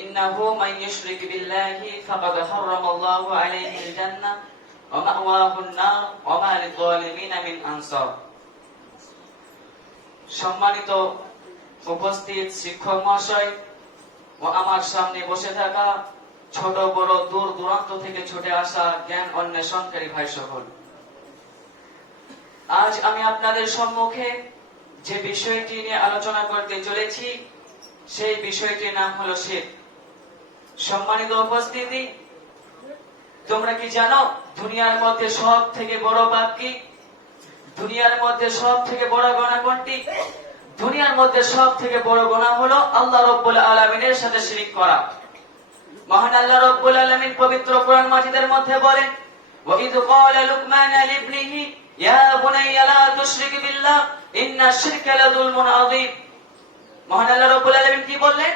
ইন্নাহু মান ইউশরিক বিল্লাহি ফাকাদ হারামাল্লাহু আলাইহিল জান্নাহ ওয়া মাওয়াহুন নার ওয়া মা লিয-যালিমিনা মিন আনসার। সম্মানিত উপস্থিত শিক্ষক মহাশয় ও আমার সামনে বসে থাকা ছোট বড় দূর দূরান্ত থেকে ছুটে আসা জ্ঞান অন্বেষণকারী ভাই সকল, আজ আমি আপনাদের সম্মুখে যে বিষয়টি নিয়ে আলোচনা করতে চলেছি সেই বিষয়টির নাম হলো শিরক। সম্মানিত উপস্থিতি, তোমরা কি জানো দুনিয়ার মধ্যে সব থেকে বড় পাপ কি? দুনিয়ার মধ্যে সব থেকে বড় গুনাহ কোনটি? দুনিয়ার মধ্যে সব থেকে বড় গুনাহ হলো আল্লাহ রাব্বুল আলামিনের সাথে শিরক করা। মহান আল্লাহ রাব্বুল আলামিন পবিত্র কোরআন মাজিদের মধ্যে বলেন, ওয়া ইয ক্বালা লুকমান লিবনিহি ইয়া বুনাইয়া লা তুশরিক বিল্লাহ ইন্নাশ শিরকা লাযুলমুন আযীম। মহান আল্লাহ রাব্বুল আলামিন কি বললেন?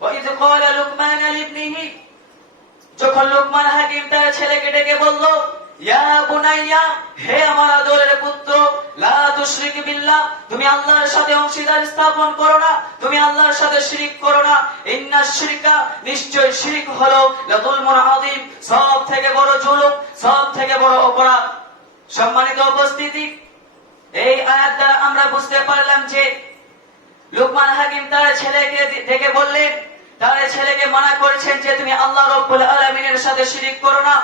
ওয়া ইয ক্বালা লুকমান লিবনিহি, যখন লুকমান হাকিম তার ছেলেকে ডেকে বলল, ইয়া বুনাইয়া, হে আমার আদরের পুত্র, লা তুশরিক বিল্লাহ, তুমি আল্লাহর সাথে অংশীদার স্থাপন করো না, তুমি আল্লাহর সাথে শিরক করো না। ইন্নাশ শিরকা, নিশ্চয় শিরক হলো লাযুলমুন আযীম, সব থেকে বড় জুলুম, সব থেকে বড় অপরাধ। সম্মানিত উপস্থিতি, এই আয়াত দ্বারা আমরা বুঝতে পারলাম যে লুকমান হাকিম তার ছেলেকে ডেকে বললেন, তার ছেলেকে মানা করেছেন যে তুমি আল্লাহ রাব্বুল আলামিনের সাথে শিরক করো না,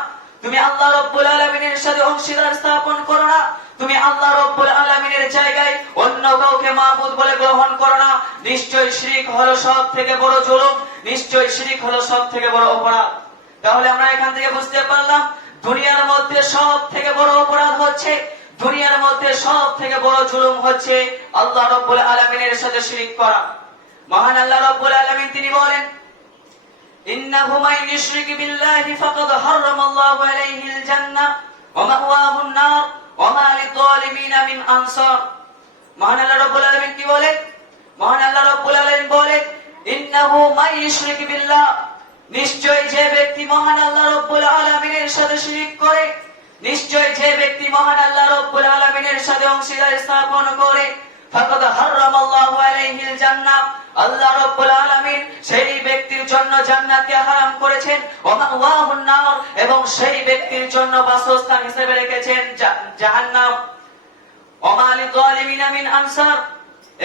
তুমি আল্লাহ রাব্বুল আলামিনের সাথে অংশীদার স্থাপন করো না, তুমি আল্লাহ রাব্বুল আলামিনের জায়গায় অন্য কাউকে মাবুদ বলে গ্রহণ করো না। নিশ্চয় শিরক হলো সব থেকে বড় জুলুম, নিশ্চয় শিরক হলো সব থেকে বড় অপরাধ। তাহলে আমরা এখান থেকে বুঝতে পারলাম দুনিয়ার মধ্যে সব থেকে বড় অপরাধ হচ্ছে, দুনিয়ার মধ্যে সব থেকে বড় জুলুম হচ্ছে আল্লাহ রাব্বুল আলামিনের সাথে শিরক করা। মহান আল্লাহ রাব্বুল আলামিন তিনি বলেন, ইন্নাহু মান ইউশরিক বিল্লাহি ফাকাদ হারামাল্লাহু আলাইহিল জান্নাহ ওয়া মাওয়াহুন নার ওয়া মা লিয-যালিমিনা মিন আনসার। মহান আল্লাহ রাব্বুল আলামিন কি বলেন? মহান আল্লাহ রাব্বুল আলামিন বলেন, ইন্নাহু মান ইউশরিক বিল্লাহ, নিশ্চয় যে ব্যক্তি মহান আল্লাহ রাব্বুল আলামিনের সাথে শিরক করে, নিশ্চয় যে ব্যক্তি মহান আল্লাহ রাব্বুল আলামিনের সাথে অংশীদার স্থাপন করে, ফাকাদ হারামাল্লাহু আলাইহিল জান্নাহ, আল্লাহ রাব্বুল আলামিন সেই ব্যক্তির জন্য জান্নাতকে হারাম করেছেন, ওয়া মাওয়াহুন নার, এবং সেই ব্যক্তির জন্য বাসস্থান হিসেবে রেখেছেন জাহান্নাম, ওয়া মা লিয-যালিমিনা মিন আনসার,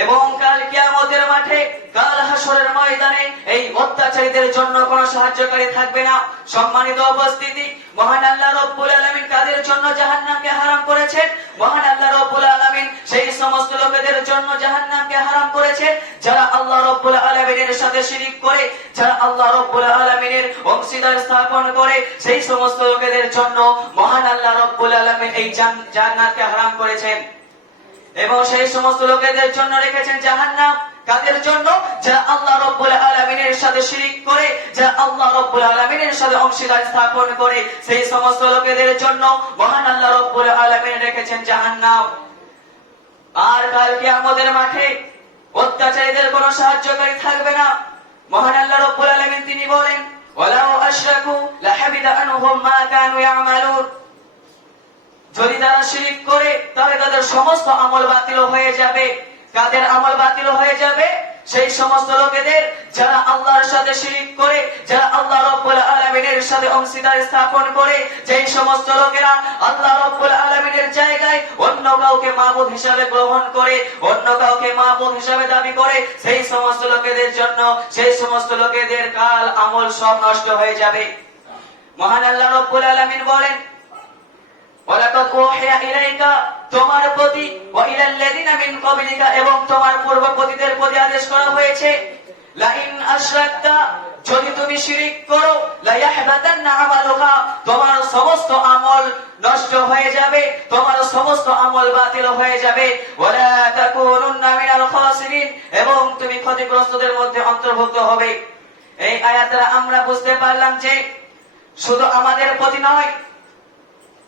এবং কাল কিয়ামতের মাঠে, কাল হাসরের ময়দানে এই অত্যাচারীদের জন্য কোনো সাহায্যকারী থাকবে না। সম্মানিত উপস্থিতি, মহান আল্লাহ রাব্বুল আলামিন কাদের জন্য জাহান্নামকে হারাম করেছেন? মহান আল্লাহ রাব্বুল আলামিন সেই সমস্ত লোকেদের জন্য জাহান্নামকে হারাম করেছেন যারা আল্লাহ রাব্বুল আলামিনের সাথে শিরক করে, যারা আল্লাহ রাব্বুল আলামিনের অংশীদার স্থাপন করে, সেই সমস্ত লোকেদের জন্য মহান আল্লাহ রাব্বুল আলামিন এই জান্নাতকে হারাম করেছেন। এবং সেই সমস্ত লোকেদের জন্য রেখেছেন জাহান্নাম। কাদের জন্য? যারা আল্লাহ রাব্বুল আলামিনের সাথে শিরক করে, যারা আল্লাহ রাব্বুল আলামিনের সাথে অংশীদার স্থাপন করে, সেই সমস্ত লোকেদের জন্য মহান আল্লাহ রাব্বুল আলামিন রেখেছেন জাহান্নাম। আর কাল কিয়ামতের মাঠে অত্যাচারীদের কোনো সাহায্যকারী থাকবে না। মহান আল্লাহ রাব্বুল আলামিন তিনি বলেন, ওয়ালাউ আশরাকু লাহাবিতা আনহুম মা কানু ইয়ামালুন, যদি তারা শিরক করে তাহলে তাদের সমস্ত আমল বাতিল হয়ে যাবে। কাদের আমল বাতিল হয়ে যাবে? সেই সমস্ত লোকেদের যারা আল্লাহর সাথে শিরক করে, যারা আল্লাহ রাব্বুল আলামিনের সাথে অংশীদার স্থাপন করে, যেই সমস্ত লোকেরা আল্লাহ রাব্বুল আলামিনের জায়গায় অন্য কাউকে মাবুদ হিসাবে গ্রহণ করে, অন্য কাউকে মাবুদ হিসাবে দাবি করে, সেই সমস্ত লোকেদের জন্য, সেই সমস্ত লোকেদের কাল আমল সব নষ্ট হয়ে যাবে। মহান আল্লাহ রাব্বুল আলামিন বলেন, ওয়ালাকাদ ওহিয়া ইলাইকা, তোমার প্রতি, ওয়া ইলাল্লাযিনা মিন ক্বাবলিকা, এবং তোমার পূর্ববর্তীদের প্রতি আদেশ করা হয়েছে, লা ইন আশরাকতা, যদি তুমি শিরক করো, লা ইয়াহবাতান্না আমালুকা, তোমার সমস্ত আমল নষ্ট হয়ে যাবে, তোমার সমস্ত আমল বাতিল হয়ে যাবে, ওয়ালা তাকুনুন্না মিনাল খাসিরিন, এবং তুমি ক্ষতিগ্রস্তদের মধ্যে অন্তর্ভুক্ত হবে। এই আয়াত দ্বারা আমরা বুঝতে পারলাম যে শুধু আমাদের প্রতি নয়,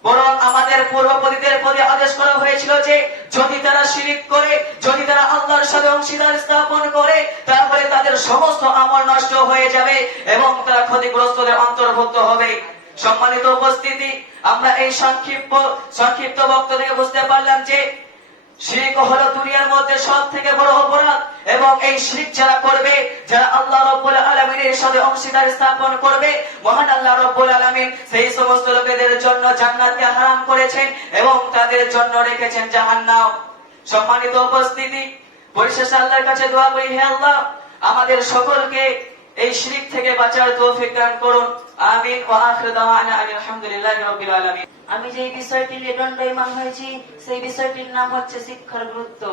বরং আমাদের পূর্ববর্তীদের প্রতি আদেশ করা হয়েছিল যে যদি তারা শিরক করে, যদি তারা আল্লাহর সাথে অংশীদার স্থাপন করে, তাহলে তাদের সমস্ত আমল নষ্ট হয়ে যাবে এবং তারা ক্ষতিগ্রস্তদের অন্তর্ভুক্ত হবে। সম্মানিত উপস্থিতি, আমরা এই সংক্ষিপ্ত বক্তব্য থেকে বুঝতে পারলাম যে শিরক হলো দুনিয়ার মধ্যে সব থেকে বড় অপরাধ, এবং এই শিরক যারা করবে, যারা আল্লাহ রাব্বুল আলামিনের সাথে অংশীদার স্থাপন করবে, মহান আল্লাহ রাব্বুল আলামিন সেই সমস্ত লোকেদের জন্য জান্নাতকে হারাম করেছেন এবং তাদের জন্য রেখেছেন জাহান্নাম। সম্মানিত উপস্থিতি, পরিশেষে আল্লাহর কাছে দোয়া করি, হে আল্লাহ আমাদের সকলকে এই শিরক থেকে বাঁচার তৌফিক দান করুন। আমিন। ওয়া আখিরু দাওয়ানা আলহামদুলিল্লাহি রাব্বিল আলামিন। আমি যে বিষয়টি নিয়ে দণ্ডায়মান হয়েছি সেই বিষয়টির নাম হচ্ছে শিক্ষার গুরুত্ব।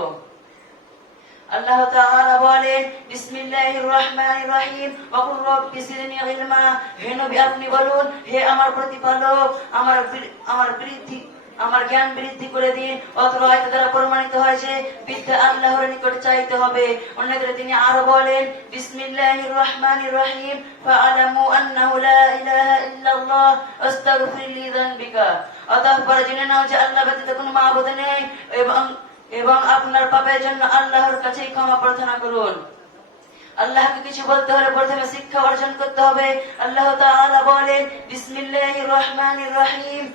আল্লাহ তাআলা বলেন, বিসমিল্লাহির রহমানির রহিম, ওয়া কুর রাব্বি জিদনি ইলমা। হে নবী আপনি বলুন, হে আমার প্রতিপালক আমার জ্ঞান বৃদ্ধি করে দিন। অত্র আয়াত দ্বারা প্রমাণিত হয় যে বিদ্যা আল্লাহর নিকট চাইতে হবে। অন্যত্র তিনি আরো বলেন, বিসমিল্লাহির রহমানির রহিম, ফাআলামু আন্নাহু লা ইলাহা ইল্লাল্লাহ আস্তাগফির লি যানবিকা। অতঃপর জেনে নাও যে আল্লাহ ব্যতীত কোনো মাবুদ নেই এবং আপনার পাপের জন্য আল্লাহর কাছে ক্ষমা প্রার্থনা করুন। আল্লাহকে কিছু বলতে হলে প্রথমে শিক্ষা অর্জন করতে হবে। আল্লাহ তাআলা বলেন, বিসমিল্লাহির রহমানির রহিম,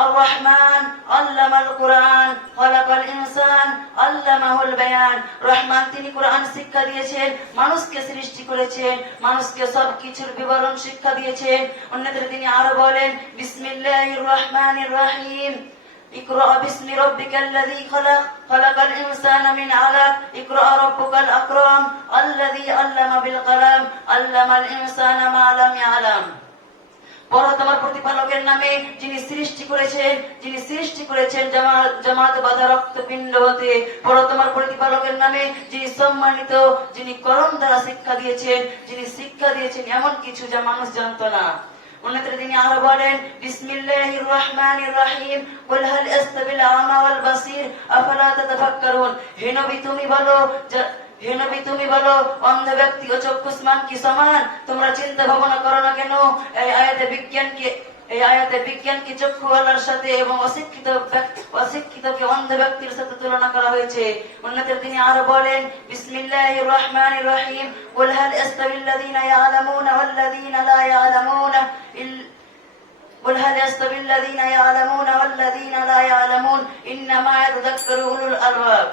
আর-রহমান আল্লামাল কুরআন খালাকাল ইনসান আল্লামাহুল বায়ান। রহমান তিনি কুরআন শিক্ষা দিয়েছেন, মানুষকে সৃষ্টি করেছেন, মানুষকে সবকিছুর বিবরণ শিক্ষা দিয়েছেন। অন্যত্র তিনি আরো বলেন, বিসমিল্লাহির রহমানির রহিম, ইকরা বিসমি রাব্বিকাল্লাযী খালাক খালাকাল ইনসানা মিন আলাক ইকরা রাব্বুকাল আকরাম আল্লাযী আল্লামা বিল কলম আল্লামাল ইনসানা মা লাম ইয়ালাম। পড়ো তোমার প্রতিপালকের নামে যিনি সৃষ্টি করেছেন জামাত বাঁধা রক্তপিণ্ড হতে। পড়ো তোমার প্রতিপালকের নামে যিনি সম্মানিত, যিনি কলম দ্বারা শিক্ষা দিয়েছেন এমন কিছু যা মানুষ জানতো না। অন্যত্র তিনি আরো বলেন, বিসমিল্লাহির রহমানির রহিম, কুল হাল ইস্তাবিল আমা ওয়াল বাসীর আফালা তাতাফাক্কারুন। হে নবী তুমি বলো অন্ধ ব্যক্তি ও চক্ষুষ্মান কি সমান? তোমরা চিন্তা ভাবনা করো না কেন? এই আয়াতে বিজ্ঞানকে চক্ষুওয়ালার সাথে এবং অশিক্ষিতকে অন্ধ ব্যক্তির সাথে তুলনা করা হয়েছে। অন্যত্র তিনি আরো বলেন, বিসমিল্লাহির রহমানির রহিম, কুল হাল ইস্তাবিল্লাযীনা ইয়ালামুনা ওয়াল্লাযীনা লা ইয়ালামুনা قل هل يستوي الذين يعلمون والذين لا يعلمون إنما يتذكر أولو الألباب।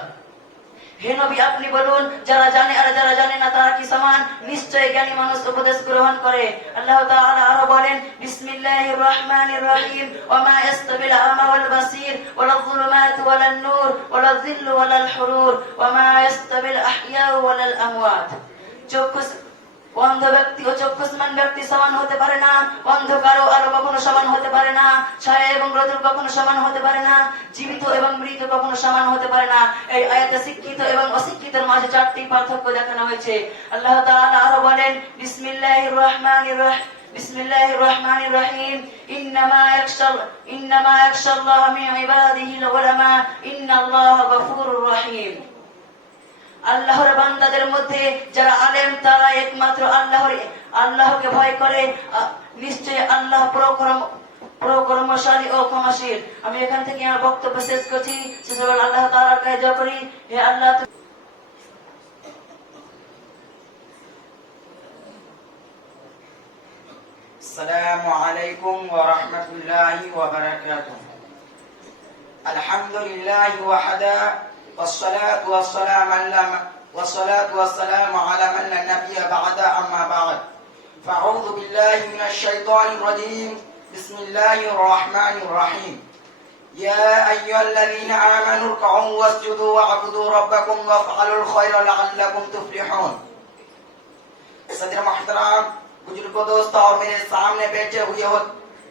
হে নবী আপনি বলুন, যারা জানে আর যারা জানে না তারা কি সমান? নিশ্চয় জ্ঞানী মানুষ উপদেশ গ্রহণ করে। আল্লাহ তাআলা আরো বলেন, বিসমিল্লাহির রহমানির রহিম, ওয়া মা ইয়াস্তাবিল আমা ওয়াল বাসীর ওয়ালায যুলুমাতু ওয়ালান নূর ওয়ালায যিল্লু ওয়ালাল হুরুর ওয়া মা ইয়াস্তাবিল আহইয়াউ ওয়ালাল আমওয়াত। অন্ধ ব্যক্তি ও চক্ষুষ্মান ব্যক্তি সমান হতে পারে না। অন্ধকার ও আলো কখনো সমান হতে পারে না। ছায়া এবং রোদ কখনো সমান হতে পারে না। জীবিত এবং মৃত কখনো সমান হতে পারে না। এই আয়াতে শিক্ষিত এবং অশিক্ষিতের মাঝে চারটি পার্থক্য দেখানো হয়েছে। আল্লাহ তাআলা আরো বলেন, বিসমিল্লাহির রহমানির রহিম, ইন্নামা ইয়াখশাল্লাহ মিন ইবাদিহিল উলামা ইন্নাল্লাহা গফুরুর রহিম। আল্লাহর বান্দাদের মধ্যে যারা আলেম তারা একমাত্র আল্লাহকে ভয় করে। নিশ্চয় আল্লাহ পরাক্রমশালী ও ক্ষমাশীল। আমি এখান থেকে আমার বক্তব্য শেষ করছি। শেষবেলা আল্লাহ তাআলার কাছে দোয়া করি, হে আল্লাহ আসসালামু আলাইকুম ওয়া রাহমাতুল্লাহি ওয়া বারাকাতুহু। আলহামদুলিল্লাহি ওয়াহদা والصلاة والسلام على من لا نبي بعد أما بعد فأعوذ بالله من الشيطان الرجيم بسم الله الرحمن الرحيم يا أيها الذين آمنوا اركعوا واسجدوا واعبدوا ربكم وافعلوا الخير لعلكم تفلحون। सदर मोहतरम, बुजुर्गों, दोस्तों और मेरे सामने बैठे हुए हो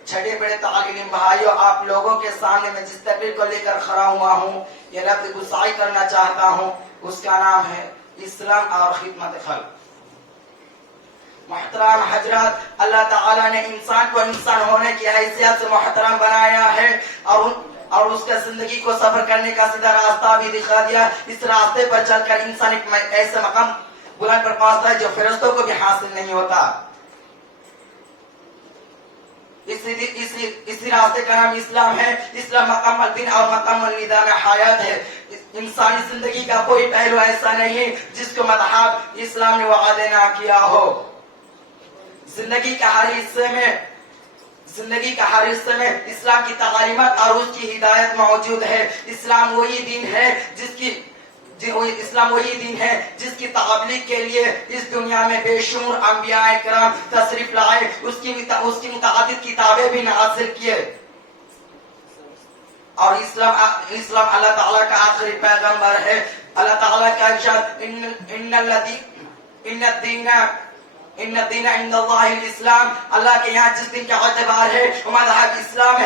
छठे बड़े तालिम भाइयों, आप लोगों के सामने मैं जिस तकरीर को लेकर खड़ा हुआ हूँ ये लफ्ज़ गुस्साई करना चाहता हूँ। उसका नाम है इस्लाम और खिदमत खल्क। मोहतरम हजरत, अल्लाह ताला ने इंसान को इंसान होने की हैसियत से मोहतरम बनाया है और उसके जिंदगी को सफर करने का सीधा रास्ता भी दिखा दिया। इस रास्ते पर चलकर इंसान एक ऐसे मकाम बुलंद पर पहुंचता है जो फरिश्तों को भी हासिल नहीं होता। इसी रास्ते का नाम इस्लाम है। इस्लाम मुकम्मल दिन और मुकम्मल निज़ाम हयात है। इंसानी जिंदगी का कोई पहलू ऐसा नहीं है जिसको मदहाब इस्लाम ने वादे ना किया हो। जिंदगी का हर हिस्से में इस्लाम की तालीमत और उसकी हिदायत मौजूद है। इस्लाम वही दीन है اسلام وہی دین ہے جس کی تبلیغ کے لیے اس دنیا میں بے شمار انبیاء کرام تشریف لائے، اس کی متعدد کتابیں بھی نازل کیے، اور اسلام اللہ تعالیٰ کا آخری پیغمبر ہے۔ اللہ تعالیٰ کا ارشاد ان الدین عند اللہ الاسلام، اللہ کے یہاں جس دن کا اعتبار ہے وہ مذہب اسلام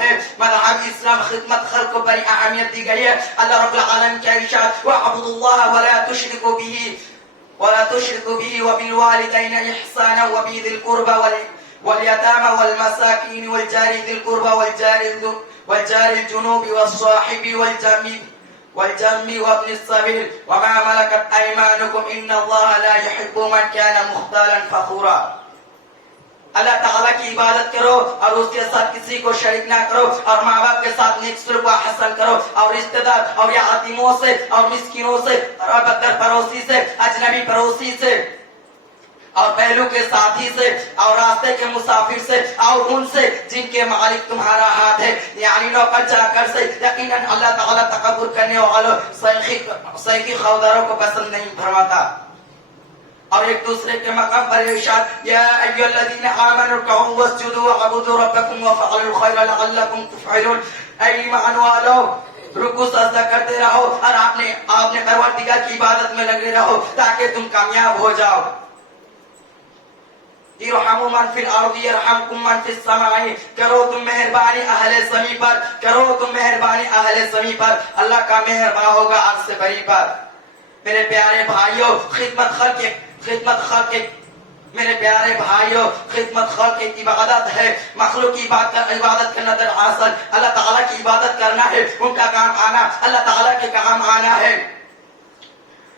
ہے، مذہب اسلام خدمت خلق کو بڑی اہمیت دی گئی ہے۔ اللہ رب العالمین کا ارشاد وَاعْبُدُوا اللَّهَ وَلَا تُشْرِكُوا بِهِ وَبِالْوَالِدَيْنِ إِحْسَانًا وَبِذِي الْقُرْبَى واليتامى والمساكين والجار ذي القربى والجار الجنوب والصاحب والجنب وابن السبيل وما ملكت أيمانكم إن الله لا يحب من كان مختالا فخورا۔ اللہ تعالیٰ کی عبادت کرو اور اس کے ساتھ کسی کو شریک نہ کرو، اور ماں باپ کے ساتھ نیک سلوک و احسان کرو، اور رشتہ دار اور یتیموں سے اور مسکینوں سے اور بدر پڑوسی سے، اجنبی پڑوسی سے اور پہلو کے ساتھی سے اور راستے کے مسافر سے اور ان سے جن کے مالک تمہارا ہاتھ ہے، یعنی نوکر چاکر سے۔ یقیناً اللہ تعالیٰ تکبر کرنے والوں سیخی خوداروں کو پسند نہیں فرماتا۔ اور ایک دوسرے کے مقام پر ارشاد یا ایھا الذین آمنوا ارکعوا واسجدوا واعبدوا ربکم وافعلوا الخیر لعلکم تفلحون۔ اے ایمان والو، رکوع سجدہ کرتے رہو اور آپ نے پروردگار کی عبادت میں لگے رہو تاکہ تم کامیاب ہو جاؤ۔ ارحموا من فی الارض یرحمکم من فی السماء، کرو تم مہربانی اہل زمین پر، اللہ کا مہربان ہوگا عرش سے بری پر۔ میرے پیارے بھائیوں، خدمت خلق ایک عبادت ہے۔ مخلوق کی عبادت کرنا دراصل اللہ تعالیٰ کی عبادت کرنا ہے، ان کا کام آنا اللہ تعالیٰ کے کام آنا ہے۔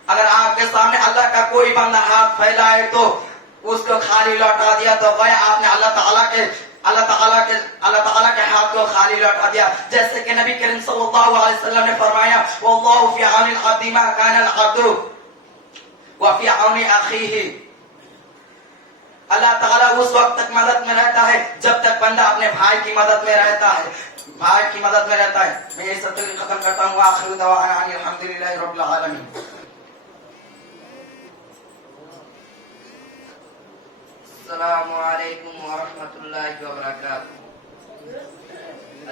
اگر آپ کے سامنے اللہ کا کوئی بندہ ہاتھ پھیلائے تو اس کو خالی لوٹا دیا تو گویا آپ نے اللہ تعالیٰ کے ہاتھ کو خالی لوٹا دیا، جیسے کہ نبی کریم صلی اللہ علیہ وسلم نے فرمایا واللہ فی عون العبد ما کان العبد وفی عون اخیہ۔ اللہ تعالیٰ اس وقت تک مدد میں رہتا ہے جب تک بندہ اپنے بھائی کی مدد میں رہتا ہے۔ میں یہ سب ختم کرتا ہوں، آخر دعوانا ان الحمدللہ رب العالمین۔ السلام علیکم ورحمۃ اللہ وبرکاتہ۔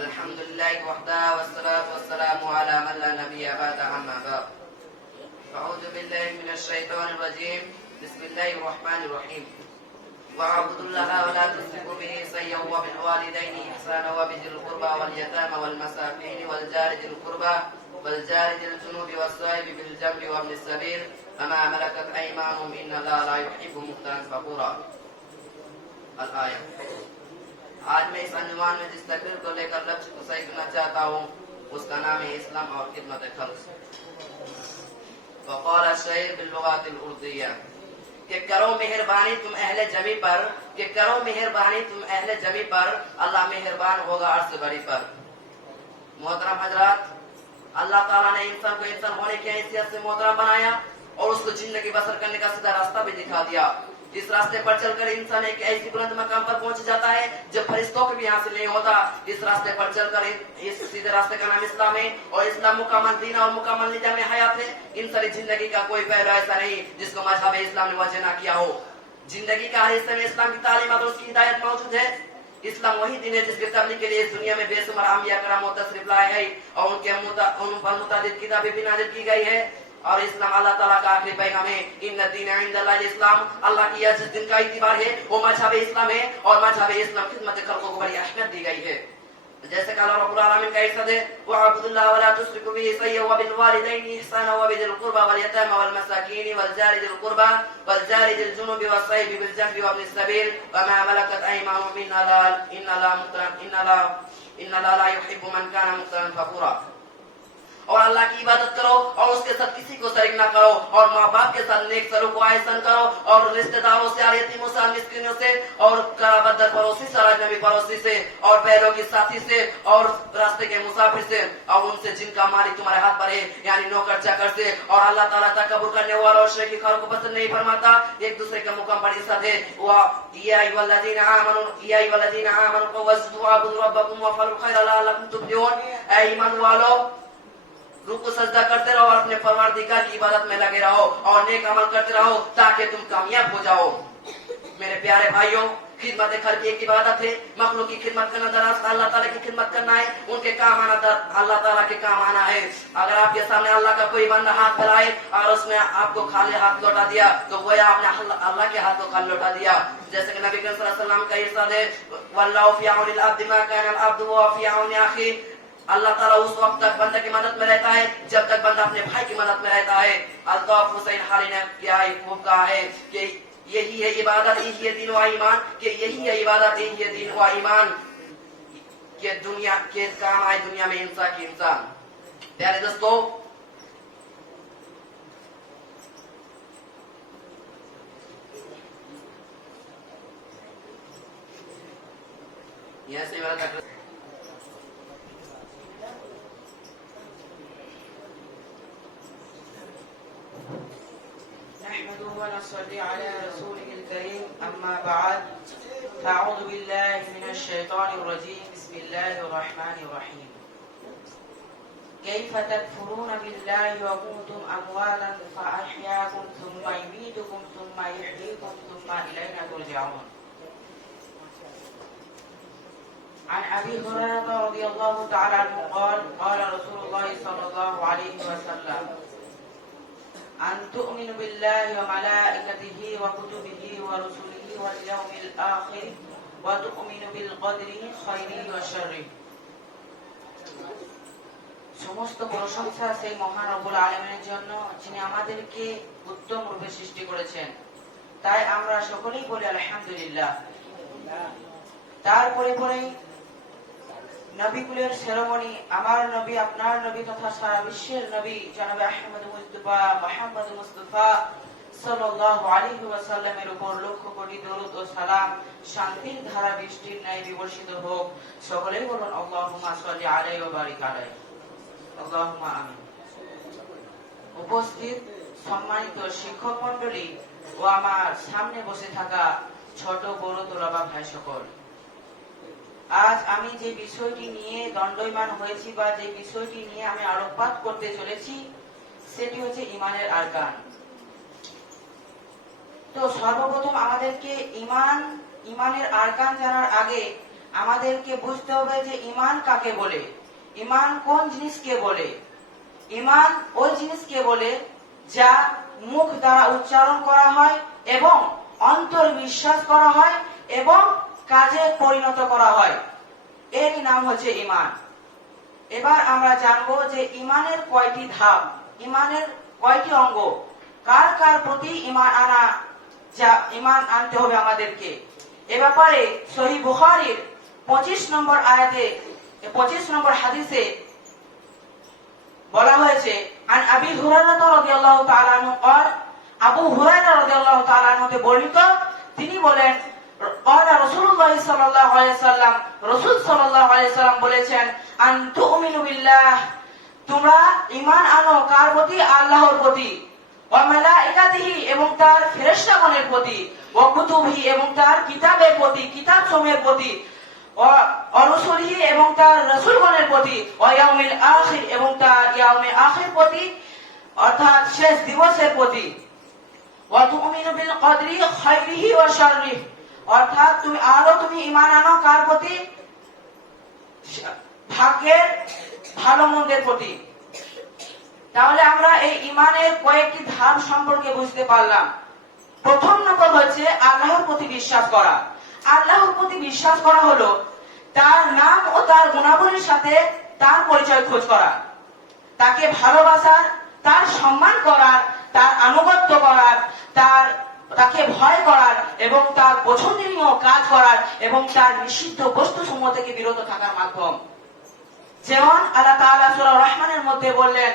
الحمد للہ وحدہ والصلاة والسلام علی من لا نبی بعد اما بعد۔ اعوذ باللہ من الشیطان الرجیم، بسم اللہ الرحمن الرحیم۔ وَاعْبُدُوا اللَّهَ وَلَا تُشْرِكُوا بِهِ شَيْئًا وَبِالْوَالِدَيْنِ إِحْسَانًا وَبِذِي الْقُرْبَى وَالْيَتَامَى وَالْمَسَاكِينِ وَالْجَارِ ذِي الْقُرْبَى والجار ذي الجنوب والصاحب بالجنب وابن السبيل وما ملكت أيمانكم إن الله لا يحب مختالا فخورا۔ الآیہ۔ آج میں اس عنوان میں جس تقریر کو لے کر لفظ کو صحیح کرنا چاہتا ہوں اس کا نام ہے اسلام اور خدمت خلق۔ وقال الشاعر باللغات الاردیہ کہ کرو مہربانی تم اہل جمی پر، اللہ مہربان ہوگا عرش بری پر۔ محترم حضرات، اللہ تعالیٰ نے انسان کو انسان ہونے کی حیثیت سے محترم بنایا اور اس کو زندگی بسر کرنے کا سیدھا راستہ بھی دکھا دیا۔ اس راستے پر چل کر انسان ایک ایسی بلند مقام پر پہنچ جاتا ہے جو فرشتوں کو بھی حاصل نہیں ہوتا۔ اس راستے پر چل کر اس سیدھے راستے کا نام اسلام ہے، اور اسلام مکمل دین اور مکمل نظام حیات ہے۔ انسانی زندگی کا کوئی پہلو ایسا نہیں جس کو مذہب اسلام نے وجہ نہ کیا ہو۔ زندگی کا ہر حصے میں اسلام کی تعلیمات اور اس کی ہدایت موجود ہے۔ اسلام وہی دین ہے جس کی تبلیغ کے لیے اس دنیا میں بے شمار انبیاء کرام تشریف لائے ہیں اور ان پر متعدد کتابیں بھی نازل کی گئی ہے۔ اور اسلام اللہ تعالیٰ کا آخری پیغام ہے، ان الدین عند اللہ الاسلام۔ اللہ کی جس دن کا اعتبار ہے وہ مذہب اسلام ہے، اور مذہب اسلام خدمت خلقوں کو بڑی اہمیت دی گئی ہے۔ جیسے کہ اللہ رب العالمین کا ارشاد ہے وَاعْبُدُوا اللَّهَ وَلَا تُشْرِكُوا بِهِ شَيْئًا وَبِالْوَالِدَيْنِ إِحْسَانًا وَبِذِي الْقُرْبَى وَالْيَتَامَى وَالْمَسَاكِينِ وَالْجَارِ ذِي الْقُرْبَى وَالْجَارِ ذِي الْجُنُوبِ وَالصَّاحِبِ بِالْجَنبِ وَابْنِ السَّبِيلِ وَمَا مَلَكَتْ أَيْمَانُكُمْ إِنَّ اللَّهَ لَا يُحِبُّ مَنْ كَانَ مُخْتَالًا فَخُورًا۔ اور اللہ کی عبادت کرو اور اس کے ساتھ کسی کو شریک نہ کرو، اور ماں باپ کے ساتھ نیک سلوک و احسان کرو، اور رشتہ داروں سے اور یتیموں سے اور مسکینوں سے اور قرابت دار پڑوسی سے اور اجنبی پڑوسی سے اور پہلو کے ساتھی سے اور راستے کے مسافر سے اور ان سے جن کا مالک تمہارے ہاتھ پر ہے، یعنی نوکر چاکر سے۔ اور اللہ تعالیٰ تکبر کرنے والوں اور شریک خلق کو پسند نہیں فرماتا۔ ایک دوسرے کے مقام پر ارشاد ہے یا ایھا الذین آمنوا واسجدوا واعبدوا ربکم وافعلوا الخیر لعلکم تفلحون۔ اے ایمان والو، रुकू सजदा करते रहो और अपने परवरदिगार की इबादत में लगे रहो और नेक अमल करते रहो ताकि तुम कामयाब हो जाओ। मेरे प्यारे भाइयों, खिदमत खल्क एक इबादत है। मखलूक की खिदमत करना दरअसल अल्लाह ताला की खिदमत करना है। उनके काम आना अल्लाह ताला के काम आना है। अगर आपके सामने अल्लाह का कोई बंदा हाथ फैलाए और उसने आपको खाली हाथ लौटा दिया तो गोया आपने अल्लाह के हाथ को खाली लौटा दिया। जैसे कि नबी करीम सल्लल्लाहु अलैहि वसल्लम का इरशाद है, वल्लाहु फी औनिल अब्द मा काना अल अब्दु व फी औनि अखी। अल्लाह ताला उस वक्त तक बंदा की मदद में रहता है जब तक बंदा अपने भाई की मदद में रहता है। अल्ताफ हुसैन हाली ने क्या खूब कहा है कि यही है इबादत, यही है दीन व ईमान, कि यही है इबादत, यही है दीन व ईमान, कि दुनिया के काम आए दुनिया में इंसान की इंसान। प्यारे दोस्तों, यहाँ से मेरा نحمده ونصلي على رسوله الكريم أما بعد فأعوذ بالله من الشيطان الرجيم بسم الله الرحمن الرحيم كيف تكفرون بالله وكنتم أمواتا فأحياكم ثم يميتكم ثم يحييكم ثم إلينا ترجعون. عن أبي هريرة رضي الله تعالى عنه قال قال رسول الله صلى الله عليه وسلم أن تؤمنوا بالله وملائكته وكتبه ورسله واليوم الآخر وتؤمنوا بالقدر خيره وشره. সমস্ত প্রশংসা সেই মহান রব্বুল আলামিনের জন্য যিনি আমাদেরকে উত্তম রূপে সৃষ্টি করেছেন, তাই আমরা সকলেই বলি আলহামদুলিল্লাহ। তারপরে পরে নবীকুলের শিরোমণি আমার নবী, আপনার নবী তথা সারা বিশ্বের নবী জনাবে আহমদ মুস্তাফা মুহাম্মদ মুস্তাফা সাল্লাল্লাহু আলাইহি ওয়াসাল্লামের উপর লক্ষ কোটি দরুদ ও সালাম শান্তির ধারা বৃষ্টির ন্যায় বিবর্ষিত হোক। সকলেই বলুন আল্লাহুম্মা সাল্লি আলাইহি ওয়া বারিক আলাইহি, আল্লাহুম্মা আমিন। উপস্থিত সম্মানিত শিক্ষক মণ্ডলী ও আমার সামনে বসে থাকা ছোট বড় তোলাবা ভাই সকল, আজ আমি যে বিষয়টি নিয়ে দণ্ডায়মান হয়েছি বা যে বিষয়টি নিয়ে আমি আলোকপাত করতে চলেছি সেটি হচ্ছে ইমানের আরকান। তো সর্বপ্রথম আমাদেরকে ইমানের আরকান জানার আগে আমাদেরকে বুঝতে হবে যে ইমান কাকে বলে, ইমান কোন জিনিসকে বলে। ইমান ওই জিনিসকে বলে যা মুখ দ্বারা উচ্চারণ করা হয় এবং অন্তর বিশ্বাস করা হয় এবং কাজে পরিণত করা হয়, এরই নাম হচ্ছে ইমান। এবার আমরা জানবো যে ইমানের কয়টি ধাপ, ইমানের কয়টি অঙ্গ, কার কার প্রতি ইমান আনতে হবে আমাদেরকে। এ ব্যাপারে সহিহ বুখারীর 25 নম্বর আয়াতে 25 নম্বর হাদিসে বলা হয়েছে, আন আবি হুরায়রা রাদিয়াল্লাহু তাআলা আনহু قال, আবু হুরায়রা রাদিয়াল্লাহু তাআলা আনহু হতে বর্ণিত, তিনি বলেন قال রাসূলুল্লাহ সাল্লাল্লাহু আলাইহি ওয়াসাল্লাম, রাসূল সাল্লাল্লাহু আলাইহি ওয়াসাল্লাম বলেছেন, আন তুমিনু বিল্লাহ, তোমরা ঈমান আনো কার প্রতি? আল্লাহর প্রতি, ওয়া মালাইকাতিহি এবং তার ফেরেশতাগণের প্রতি, ওয়া কুতুবিহি এবং তার কিতাবের প্রতি, কিতাবসমূহের প্রতি, ওয়া রুসুলিহি এবং তার রাসূলগণের প্রতি, ওয়া ইয়াউমিল আখির এবং তার ইয়াউমে আখির প্রতি অর্থাৎ শেষ দিবসের প্রতি, ওয়া তুমিনু বিল কদরি খাইরিহি ওয়া শাররিহি, অর্থাৎ তুমি ঈমান আনো কার প্রতি? ভাগ্যের ভালো মন্দের প্রতি। তাহলে আমরা এই ঈমানের কয়েকটি ধাপ সম্পর্কে বুঝতে পারলাম। প্রথম নম্বর হচ্ছে আল্লাহর প্রতি বিশ্বাস করা। আল্লাহর প্রতি বিশ্বাস করা হলো তার নাম ও তার গুণাবলীর সাথে তার পরিচয় খোঁজ করা, তাকে ভালোবাসার, তার সম্মান করার, তার আনুগত্য করার, তাকে ভয় করার এবং তার পছন্দনীয় কাজ করার এবং তার নিষিদ্ধ বস্তুসমূহ থেকে বিরত থাকার মাধ্যম। যেমন আল্লাহ তাআলা সূরা রহমানের মধ্যে বললেন,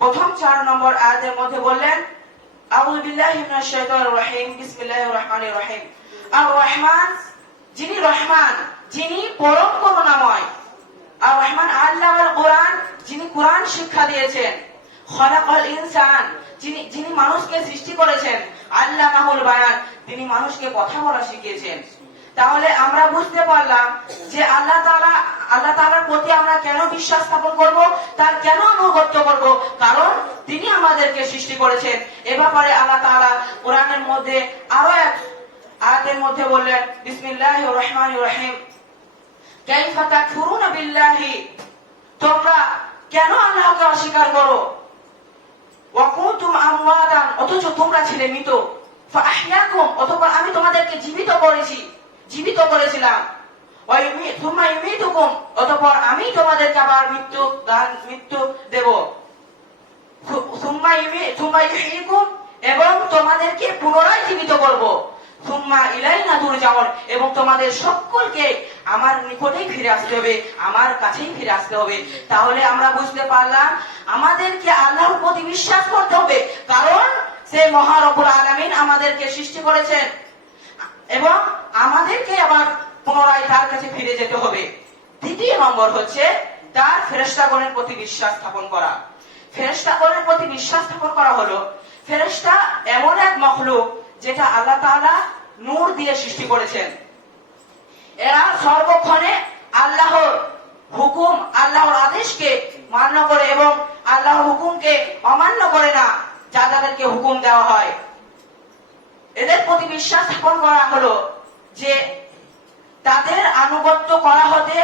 প্রথম 4 নম্বর আয়াতের মধ্যে বললেন, আউযু বিল্লাহি মিনাশ শাইতানির রহিম, বিসমিল্লাহির রহমানির রহিম। আর রহমান, যিনি রহমান, যিনি পরম করুণাময়। আর রহমান আল্লাহুল কোরআন, যিনি কোরআন শিক্ষা দিয়েছেন। খলাকাল ইনসান, যিনি মানুষকে সৃষ্টি করেছেন। আল্লামাহুল বায়ান, তিনি মানুষকে কথা বলা শিখিয়েছেন। তাহলে আমরা বুঝতে পারলাম যে আল্লাহ তাআলার প্রতি আমরা কেন বিশ্বাস স্থাপন করব, তার কেন আনুগত্য করব, কারণ তিনি আমাদেরকে সৃষ্টি করেছেন। এ ব্যাপারে আল্লাহ তাআলা কোরআনের মধ্যে আরো এক আয়াতের মধ্যে বললেন, বিসমিল্লাহির রহমানির রহিম, কাইফা তাকফুরুনা বিল্লাহি, তোমরা কেন আল্লাহকে অস্বীকার করো, ওয়া কুনতুম আমওয়াতান, অথচ তোমরা ছিলে মৃত, ফাআহইয়াকুম, অতঃপর আমি তোমাদেরকে জীবিত করেছিলাম, ওয়া সুম্মা ইউমীতুকুম, অতঃপর আমি তোমাদেরকে আবার মৃত্যু দেব, সুম্মা ইউহয়িকুম, এবং তোমাদেরকে পুনরায় জীবিত করব, সুম্মা ইলাইনা তুরজাউন, এবং তোমাদের সকলকে আমার নিকটেই ফিরে আসতে হবে, আমার কাছেই ফিরে আসতে হবে। তাহলে আমরা বুঝতে পারলাম আমাদেরকে আল্লাহর প্রতি বিশ্বাস করতে হবে, কারণ সেই মহা রব্বুল আলামিন আমাদেরকে সৃষ্টি করেছেন এবং আমাদেরকে আবার পুনরায় তার কাছে ফিরে যেতে হবে। দ্বিতীয় নম্বর হচ্ছে তার ফেরেশতাগণের প্রতি বিশ্বাস স্থাপন করা। ফেরেশতাগণের প্রতি বিশ্বাস স্থাপন করা হলো, ফেরেশতা এমন এক মখলুক যেটা আল্লাহ তাআলা নূর দিয়ে সৃষ্টি করেছেন। এরা সর্বক্ষণে আল্লাহর হুকুম, আল্লাহর আদেশকে মান্য করে এবং আল্লাহর হুকুমকে অমান্য করে না, যা তাদেরকে হুকুম দেওয়া হয়। এদের প্রতি বিশ্বাস স্থাপন করা হলো যে তাদের আনুগত্য করা হতে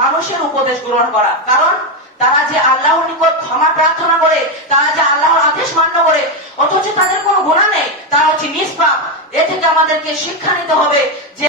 মানুষের উপদেশ গ্রহণ করা, কারণ তারা যে আল্লাহর নিকট ক্ষমা প্রার্থনা করে, তারা যে আল্লাহর আদেশ মান্য করে, অথচ তাদের কোনো গুনাহ নেই, তারা হচ্ছে নিষ্পাপ। এ থেকে আমাদেরকে শিক্ষা নিতে হবে যে